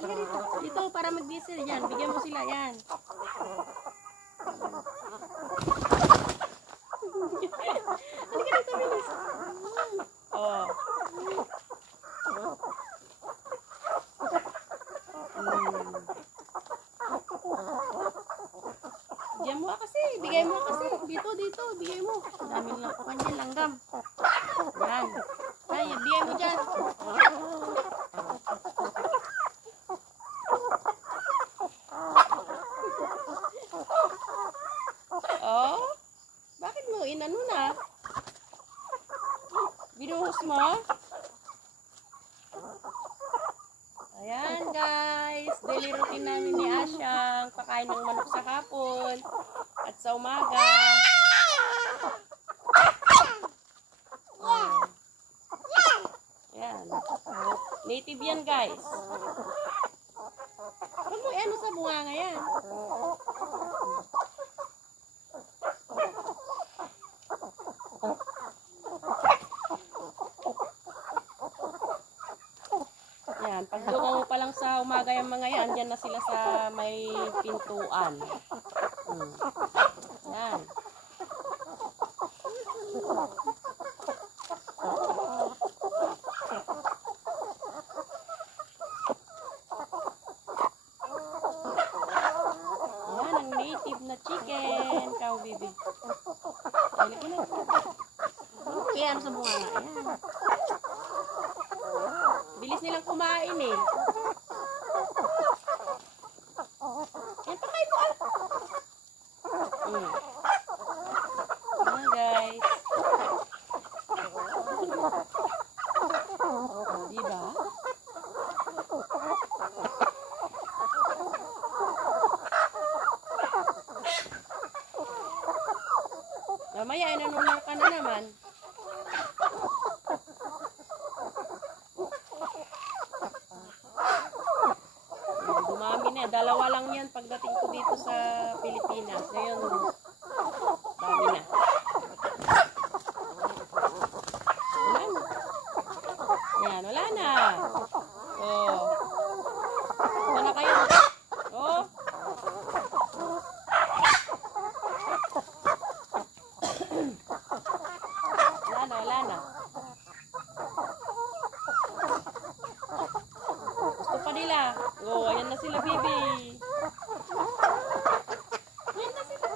Halika dito. Dito para mag-diesel. Yan, bigyan mo sila. Yan. Halika dito, bilis. Oh. Diyan mo kasi. Bigay mo kasi. Dito. Bigay mo. Dami lang po kanya langgam. Yan. Ay, bigay mo dyan. Oh, bakit mo inano na? Binuhos mo? Ayan guys, daily routine namin ni Asyang, pakain ng manok sa hapon at sa umaga. Ayan. Native yan guys. Huwag mo ano sa bunganga yan. Yan, pag dungaw pa lang sa umaga yung mga yan, dyan na sila sa may pintuan. Yan. Yan, ang native na chicken. Kau, bibi. Ayun na. Okay, ano sa bunga nga? Yan. Bilis nilang kumain eh. Yan, pakain mo ah. Yan guys. Diba? Mamaya, nanunal ka na naman. Dumami na. Dalawa lang yan pagdating ko dito sa Pilipinas. Ngayon, dami na. Wala na. Yan, wala na. Oh. Wala na kayo. Oh. Wala na. Gusto pa nila. Oh, ayan na sila, baby. Ayan na sila.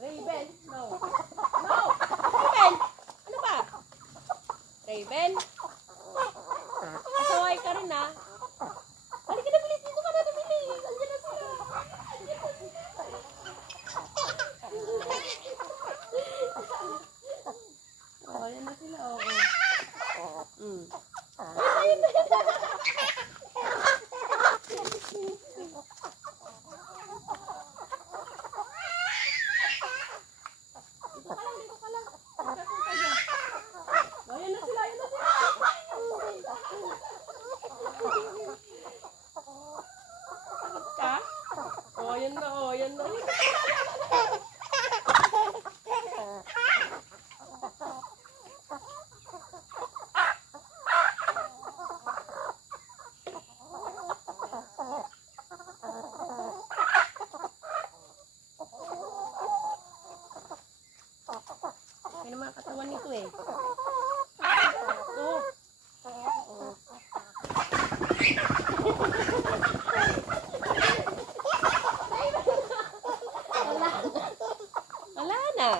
Raven, no. No! Raven! Ano ba? Raven? Kasaway ka rin, ha? Halika na, bilis. Dito ka na, bilis. Andiyan na sila. Oh, ayan na sila, oh. Ayun na. Dito ka lang. Oh, ayan na sila. Sakit ka? Oh, ayan na, oh, ayan na. May naman katawan nito eh. Oh. Wala na.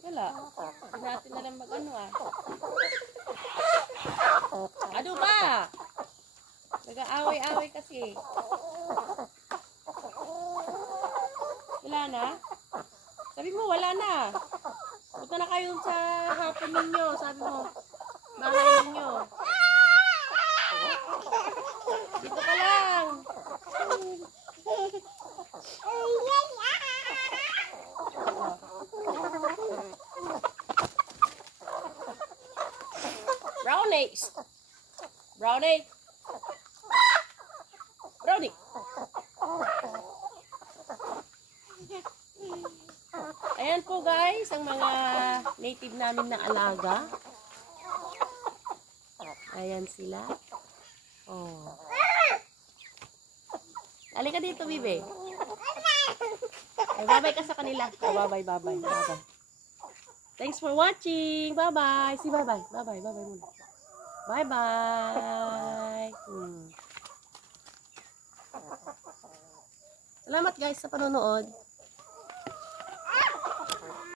Wala. Hindi natin na lang mag-ano ah. Ano ba? Nag-aaway-aaway kasi. Wala na? Sabi mo, wala na. Punta na kayo sa hapon ninyo. Sabi mo, bahay ninyo. Dito ka lang. Brownies. Brownie. Brownie. Ayan po guys, ang mga native namin na alaga. Ayan sila. Oh. Halika dito, Bibi. Ay, bye-bye ka sa kanila. Oh, bye-bye, bye-bye, bye-bye. Thanks for watching. Bye-bye. See, bye-bye. Bye-bye, bye-bye muna. Bye-bye. Salamat guys sa panonood.